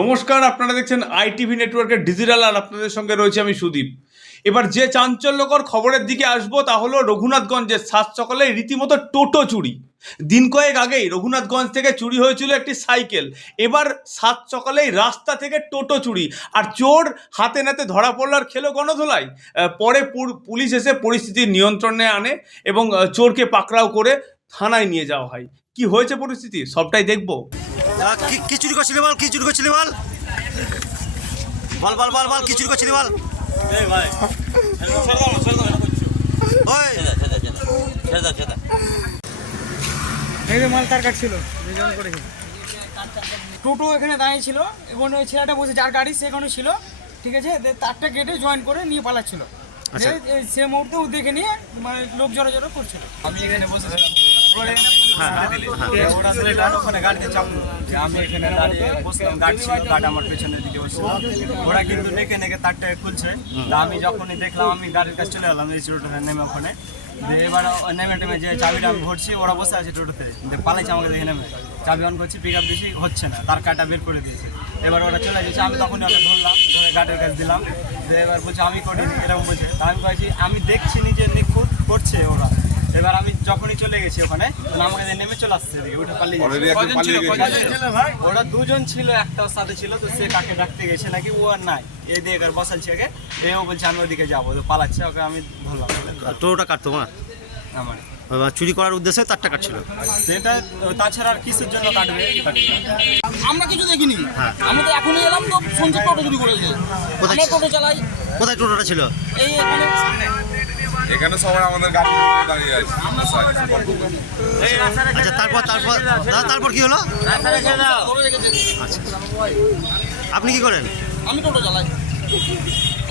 নমস্কার, আপনারা দেখছেন আইটিভি নেটওয়ার্কের ডিজিটাল আর আপনাদের সঙ্গে রয়েছে আমি সুদীপ। এবার যে চাঞ্চল্যকর খবরের দিকে আসব তা হলো রঘুনাথগঞ্জের সাত সকালে রীতিমতো টোটো চুরি। দিন কয়েক আগেই রঘুনাথগঞ্জ থেকে চুরি হয়েছিল একটি সাইকেল। এবার সাত সকালেই রাস্তা থেকে টোটো চুরি। আর চোর হাতে নাতে ধরা পড়ল আর খেলো গণধোলাই। পরে পুলিশ এসে পরিস্থিতি নিয়ন্ত্রণে আনে এবং চোরকে পাকড়াও করে থানায় নিয়ে যাওয়া হয়। কি হয়েছে পরিস্থিতি? সবটাই দেখব। কি চুরি করছিলি বল? কি চুরি করছিলি বল? বল বল বল বল কি চুরি করছিলি বল? মাল তার কাটছিল টোটো এখানে দাঁড়িয়ে ছিল এবং ওই ছেলেটা বসে যার গাড়ি সেখানে ছিল ঠিক আছে? তারটা কেটে জয়েন করে নিয়ে পালাচ্ছিল। আচ্ছা। এই সে মুহূর্তে ও দেখে নিয়ে মানে লোক জড়ো জড়ো করছিল। আমি এখানে বসেছিলাম ওরা যে কিন্তু নেকে নেকে তারটা খুলছে আমি যখনই দেখলাম আমি গাড়ির কাছে চলে গেলাম এই টোটোটা নেমে ওখানে এবার নেমে টেমে যে চাবিটা আমি ভরছি ওরা বসে আছে টোটোতে পালাইছে আমাকে দেখে নেমে চাবি অন করছি পিক আপ দিছি হচ্ছে না তার কাটা বের করে দিয়েছে এবার ওরা চলে গেছে আমি তখন ওকে ধরলাম ধরে গাড়ির কাছে দিলাম দিয়ে এবার বলছে। আমি করিনি এরকম বলছে আমি বলছি আমি দেখছি নি যে নিখুঁত করছে ওরা। যখনই চলে গেছি ওখানে আমাকে নেমে চলে আসছে এদিকে উঠে পালিয়ে ওরা দুজন ছিল একটা ওর সাথে ছিল তো সে কাকে ডাকতে গেছে নাকি ও আর নাই। এ দিয়ে এবার বসালছে আগে এও বলছে আমি ওদিকে যাব। তো পালাচ্ছে ওকে আমি ধরলাম। টোটোটা কাটতো না আমার। চুরি করার উদ্দেশ্যে তারটা কাটছিল সেটা তাছাড়া আর কিসের জন্য কাটবে? আমরা কিছু দেখিনি। হ্যাঁ। আমরা তো এখনই এলাম তো সঞ্জিত টোটো চুরি করেছে। কোথায় টোটো চালাই। কোথায় টোটোটা ছিল? এই এখানে। এখানে সবাই আমাদের গাড়ি দাঁড়িয়ে আছে। আচ্ছা তারপর তারপর দাদা, তারপর কি হলো? ধরে আচ্ছা আপনি কি করেন? আমি টোটো চালাই।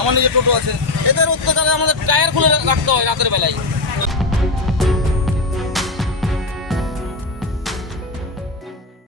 আমার নিজের টোটো আছে। এদের অত্যাচারে আমাদের টায়ার খুলে রাখতে হয় রাতের বেলায়।